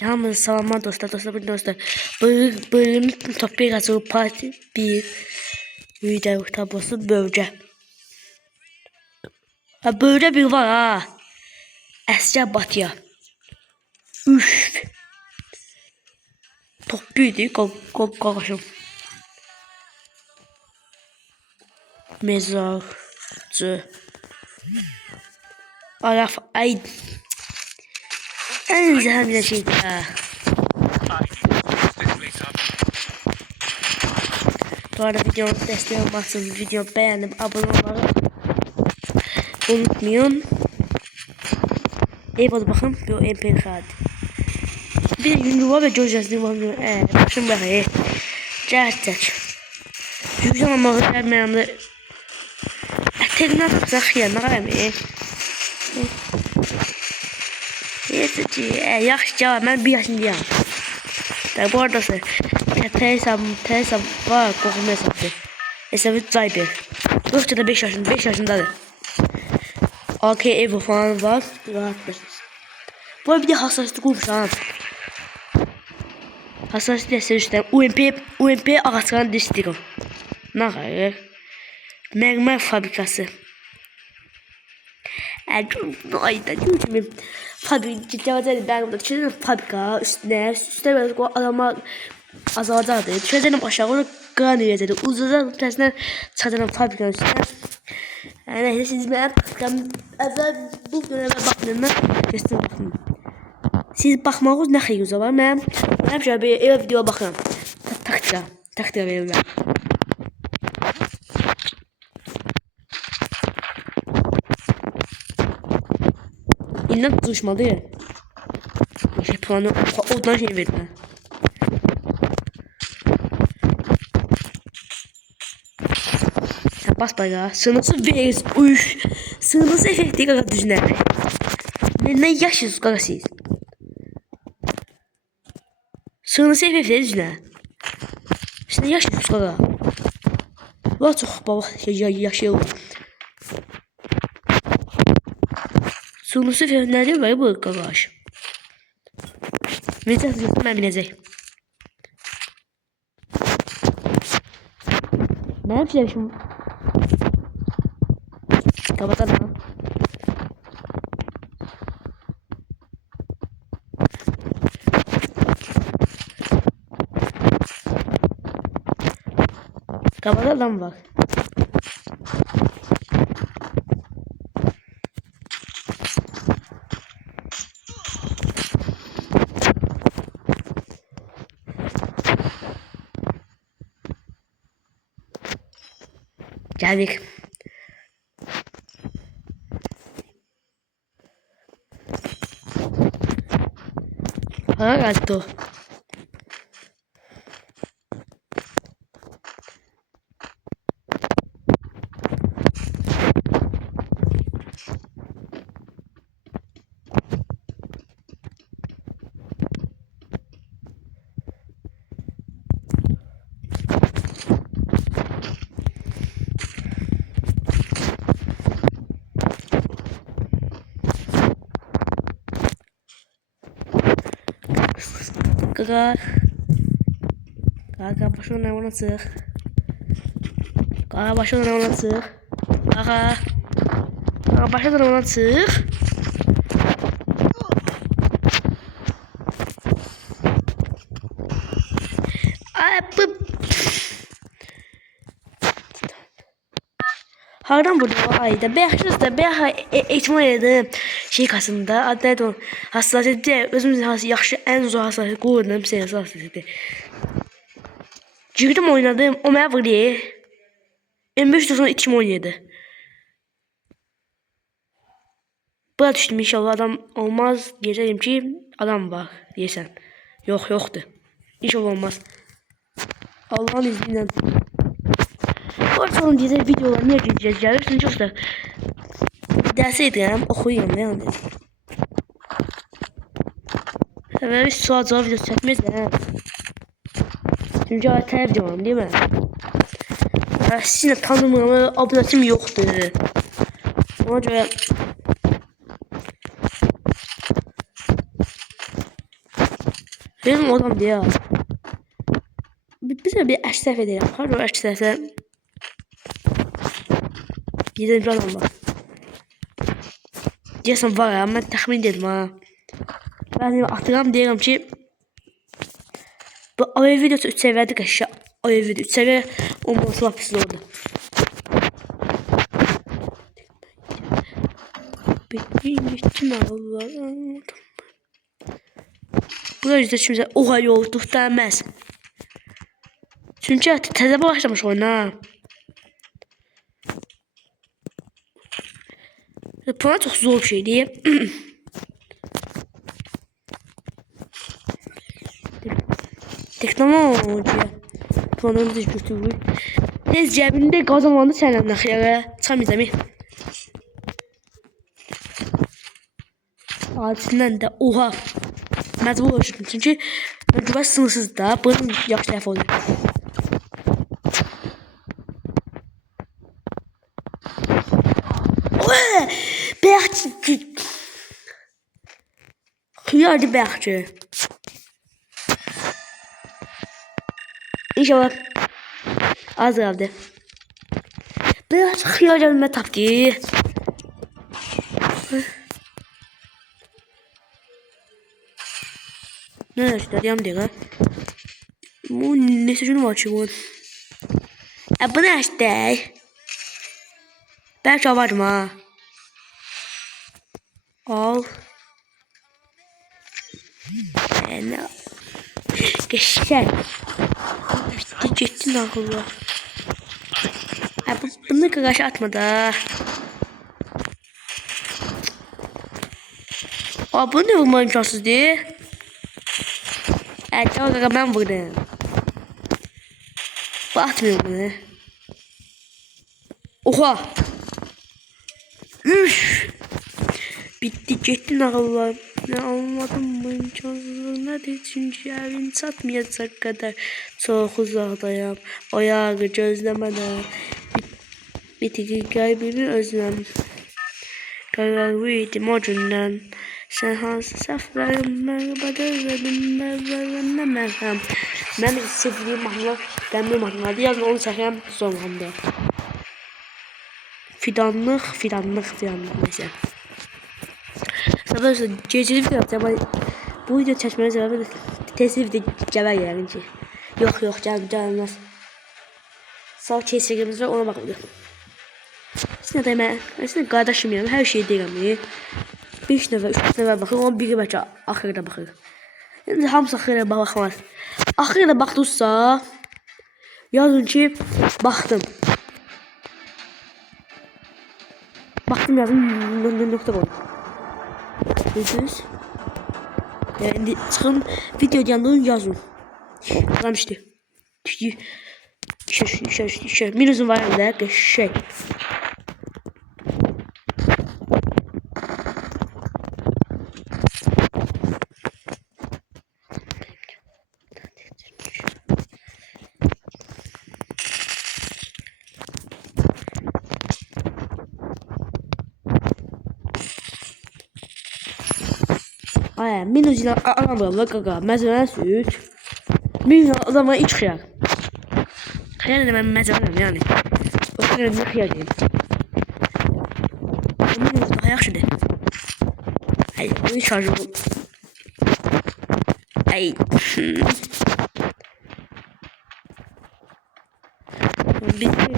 Yalnız salamlar dostlar. Bölümün topik açığı parti 1 video tablosu bölge. Bölge bir var ha. Əsgər Batıya. Üf. Top 1'dir qaqaşım. Mezarcı. Araf ay. En zəhmli şeydir ha. Bu arada videonun desteği olmasın. Videoyu beğenip abone olmayı unutmayın. Eyvallah bakın. Bu MP kart. Bir de yunluğa ve göreceğiz. Başım bakayım. Gerçek. Yüksel olmağı gelmeyemde. Tekrar tutsak ya. Ne kadar mı? Yaxşı cavab. Mən 1 yaşındayım. Bu arada hesabım var. Qoxum hesabı. Hesabı Cyber. Yoxsa da 5 yaşındadır. AK Evo falan var. Rahatlaşırsınız. Bu arada bir de hassaslık qurmuşam. Hassaslık dəstəyi üstdən UMP ağaçların distriqi. Nə xeyir? Mərmər fabrikası. Ayda görməyim. Fabrika üstüne adamlar azalacaqdı. Düşəcəyəm aşağı onu qan edəcəkdi. Uzayacaq tərsine çıxacağım fabrikanın üstüne. Neyse siz mənim əvvəl bu dönəmə baxmayın. Göstərim baxın. Siz baxmağınız nə xeyir var? Mən həmişə bir ev videoya baxıram. Taktika verirəm. İnat duruşmadı ya. Şey planı odan şey verdim. Sen bas bayağı. Sınırsız veririz. Uyuş. Sınırsız efekti kadar düzünler. Ne yaşıyorsunuz kadar siz? Sınırsız efekti düzünler. Siz ne yaşıyorsunuz kadar? Var çok baba yaşıyor. Sınırsız efekti nerede var bu kadar? Ve sen ben bileceğim. Ne yapacağım şimdi? Kapatalım. Kapatalım bak. Geldik. Para gasto. Kaka başına ne ona çık. Kaka başına ne ona çık. Kaka başına ne ona çık. Hardan burada o ayda? Bəxşiniz də ehtimal edim şey kasında adədə hassasiyyətdə özümüz yaxşı ən zor hassasiyyət qoydum sizə hassasiyyəti. Girdim oynadım o mənə vurdu. 25 sonra içim oynadı. Buna düşdüm inşallah adam olmaz diyeceğim ki adam var diyesen. Yoktu. İnşallah olmaz. Allah'ın izniyle. Bu arada diğer videolar niye gireceğiz? Görürsün çok da ders edeceğim, okuyuyorum yani. Evet, sual cevap videosu çekmez de. Çünkü ATV videom değil mi? Sizinle tanımıyorum, abonetim yoktu. Ona göre Benim odam diye. Bize bir eşref edelim. Hadi o eşrefe. Gidelim bir adam var. Deyəsən var ya, mən təxmin edim ha. Ben atıram deyirəm ki, bu AOV videosu 3 seviyədir qəşə. AOV video 3 seviyə olması lap pis oldu. Bitkin Allah'ım. Burada yüzde şimdi oha yolduk denmez. Çünkü təzə başlamış oyuna. Bana çok zor bir şey diye. Teknoloji. Planımı da götürür. Tez cebinde kazanmanı senden nakıya. Çamizemi. Adisinden de oha. Məcbur oluşdum. Çünki məcbur sınırsız da. Bunun yaxşı tərəf oluyor. Bəyəkçi. Xiyardı bəyəkçi. İnşallah az qaldı. Biraz xiyar gəlmə tapdı. Ne işte diyem diye. Bu neyse şunu mu açıyor? Bu ne işte? Ben çavarım ha. Al. Ne? Geçer. Bitti gittin akıllı. Bunu kagaş atma da. Bu ne bu imkansız değil? Evet, çok ben buradayım. Batmıyor bunu. Oha. Üf. Bitti gittin ağlar. Ne anladım bu imkansızlık nedir? Çünkü evin satmayacak kadar çok uzaktayım. Ayağı gözlemeden. Bitti kalbimi özlem. Kararlıydım o günden. Sen hansı saflarım merhaba dövmedim merhaba merhem. Ben sevdiğim mahnılar, demli mahnılardı. Yazın onu çəkəm sonramda. Fidanlıq mesela. Sabah geceli video yapacağım. Bu video çəkməyə səbəbi tez video gələr yəqin ki. Yox, gəlməz. Sağ keçirimiz var, ona baxın. Aslında qardaşım yəni, hər şey deyirəm. 5 nəfər, 3 nəfər baxır, onun biri bəlkə axırda baxır. Yəni hamısı axırda baxmaz. Axırda baxdınızsa, yazın ki, baxdım. Baxdım yazın, nöqtə qoyun. Gördünüz? Yəni çıxın, video deyəndə yazın. Tamam işte. İşe. Minusum var da şey. Ay, minus ile alamam kaka. Mesela süt. Minus adama iç kıyak. Yani ben mesela yani. O kadar ne kıyak diyeyim. Minus daha yaxşı de. Ay, bunu şarjı bu. Ay. Bitti.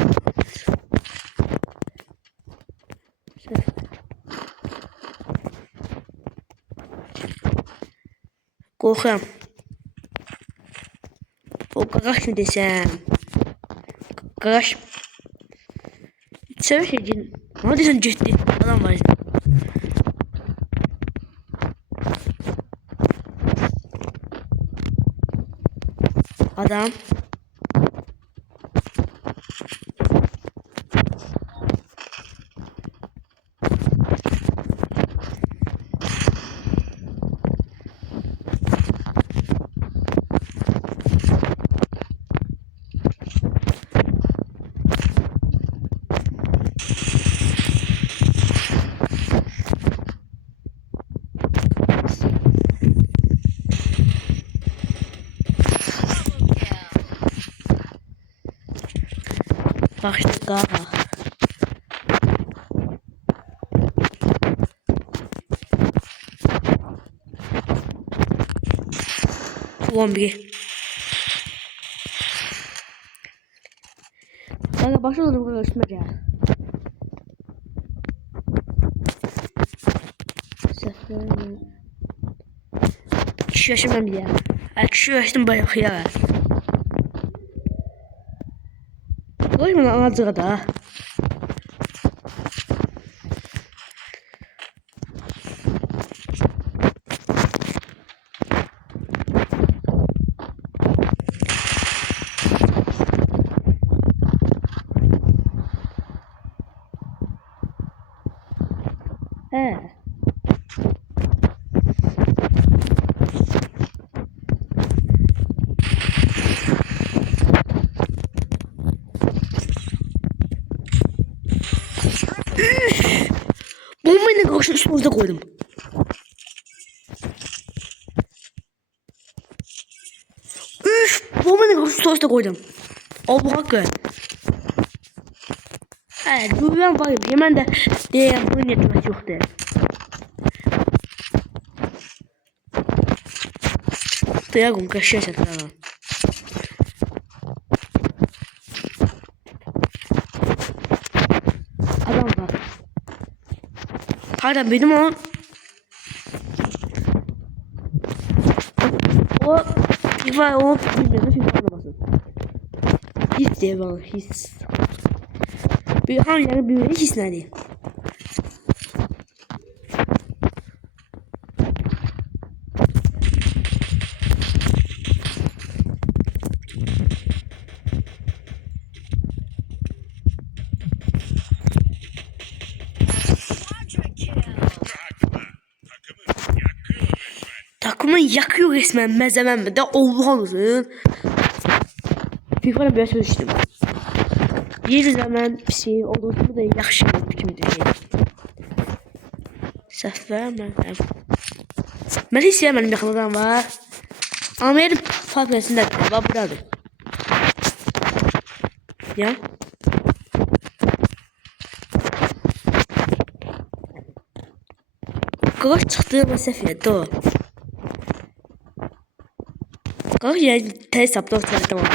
Korkuyorum. O kakaş mı desem? Kakaş. Sever şey değil. Ama desem ciddi. Adam var. Adam. Bak işte qağa. Ulan bir. Kanka başladım bu ölçmek ya. Sefer. Kişi yaşım ben bir ya. Kişi yaşım bayağı ya. Koy bana anacığa da. He. Bombayla karşı üstümüzde koydum. Bombayla karşı üstümüzde koydum. O bu hakkı. He, güven var. Hemen de diye bunu etmek yoktu. Duyagum kaşıya çatıramam. Adam var. Hala benim o. O var o bilmiyorum şimdi anlamasın. His diye bana his. Bir hangileri bir his nerede? Takımı yakıyor resmen mezemen mi de Allah'ınızın. FIFA'da biraz çalıştım. Bir zaman bir şey olduğunu da yaxşı kimi şey. Səfər mən. Mən hiss eləmədim yaxınlıqdan var. Amma yerim fabrikasındadır. Bax buradır. Ya. Qaç çıxdığı məsəfəyə o. Qaç yəni tez hesabda oturacaqdım ama.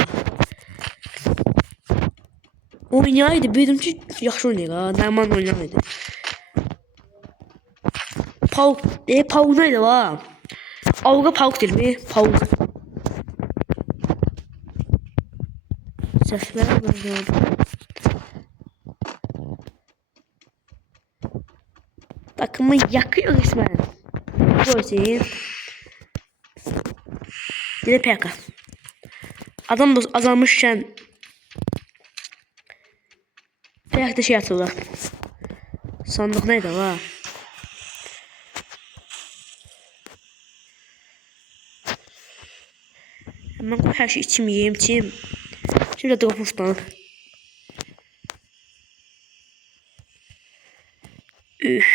Oynayaydı bildim ki yaxşı oynayır ha. Normal oynayaydı. Pauk neydi la? Avga pauk değil mi? Pauk. Sesler var. Takımı yakıyor resmen. Görsün. Bir de PK. Adam da azalmışken PK'da şey atıyorlar. Sandık neydi la? Hemen koy her şey içim yiyeyim içim. Şimdi de kapustan. Üf.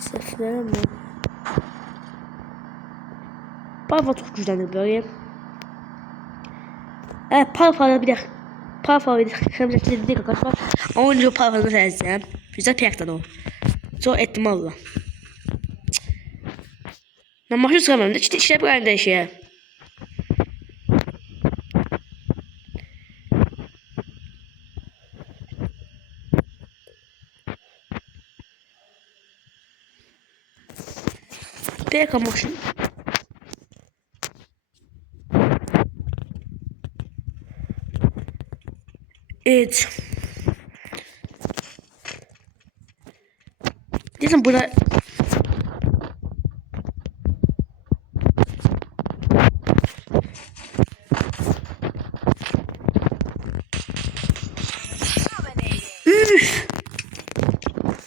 Sesler mi? Parfa çok güçlendir böyle. Evet Parfa'da bir de Parfa'da bir de kırmızı bir kakası var. Ama önce Parfa'da seveceğim. Güzel piyaktan o. Zor ettim valla. Ben maçı sıramam da işte bu halde şey. PK maçı. Evet. Dedim burada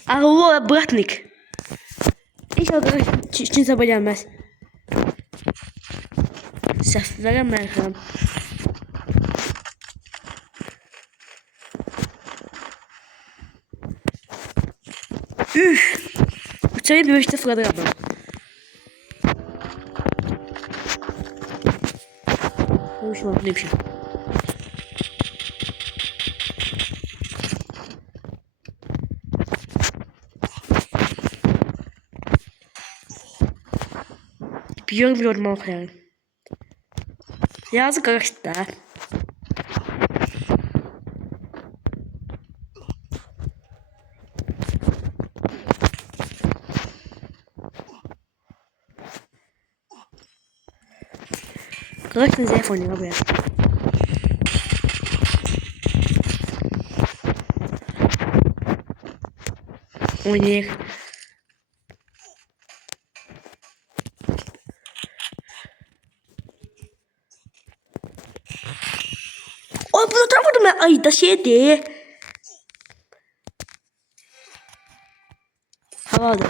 Allah bıraknik. İnşallah kimse beğenmez. Seflere merhem. Üf. Uçayı bir beşte fırladı adam. Hoşuma ne bir şey. Bilmiyorum okuyayım. Yazık arkadaşlar. Arkadaşlar zayıf oynuyor buraya. Oynayır. Oy bunu tarafım ben. Ay da şeydi. Havada.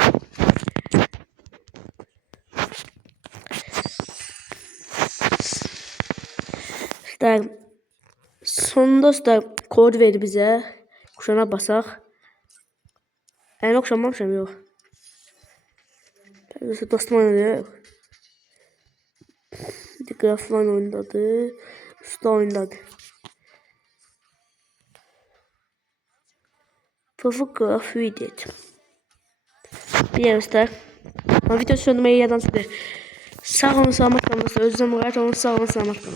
İşte sonunda işte kod verdi bize. Kuşana basak. Yani okşamamışam yok. Mesela dostum oynadı. Grafman oynadı. Usta oynadı. Pufuk grafiydi. Biliyorsunuz. Ama video sonunda yadan size. Sağ olun, sağlık kalın. Özlem Murat olun, sağ olun, sağlık kalın.